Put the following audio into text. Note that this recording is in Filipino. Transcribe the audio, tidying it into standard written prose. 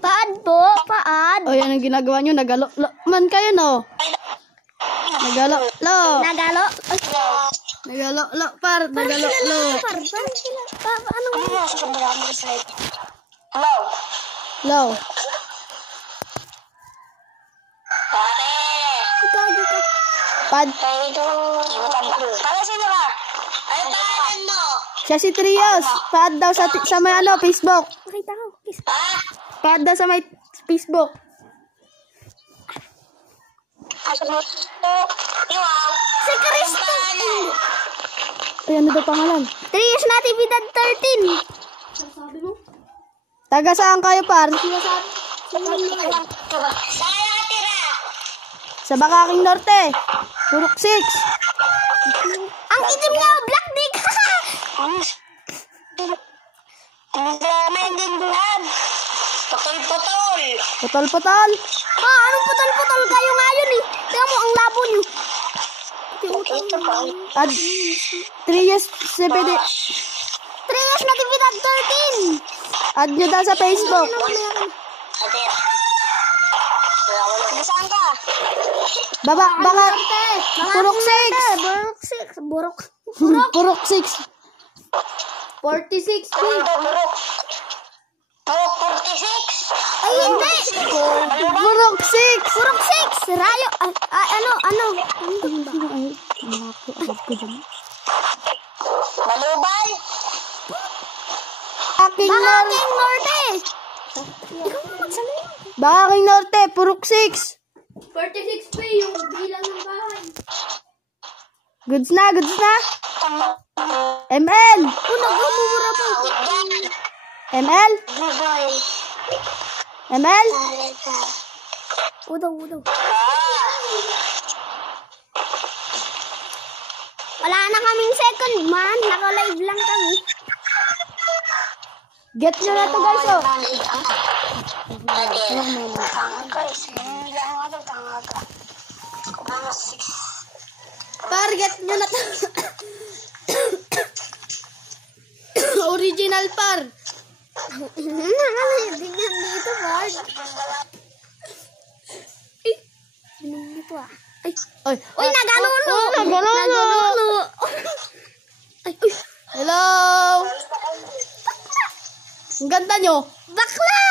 Paad po, paad. O, yan ang ginagawa nyo. Nagalo. Man kayo, no? Nagalo. Lo. Nagalo. Nagalo. Lo, par. Nagalo. Lo. Ano? Lo. Pad. Para sino ba? Ay, tahanan mo. Siya si Trios. Pad daw sa may ano, Facebook. Makita ko. Pad daw sa may Facebook. Si Cristo. Ay, ano daw pangalan? Trios Natividad 13. Taga saan kayo, par? Saya tira. Sa Bakaking Norte. Purok 6. Ang itim niya, Black Dick. Main din buhab. Putol-putol. Putol-putol. Anong putol-putol kayo ngayon eh? Tingnan mo ang labo niyo. At Trios CBD. Trios Natividad 13. Add nyo daw sa Facebook. Saan ka? Baka Purok 6. Purok 6. 46. Burok 46. Ay, hindi. Purok 6. Burok 6. Rayo. Ano? Malubay. Bakaking Norte. Norte. Bakaking Norte. Purok 6. 46 pa yung bilang ng bahay. Goods na. ML. Nagmumura pa. ML. ML. Udaw. Wala na kaming second man. Naka-live lang kami. Get nyo na to, guys, oh. Target nyo na to. Original par. Nakalibigan dito, Bard. Dito ah. Uy, nagaluno. Hello. Ang ganda nyo. Bakla!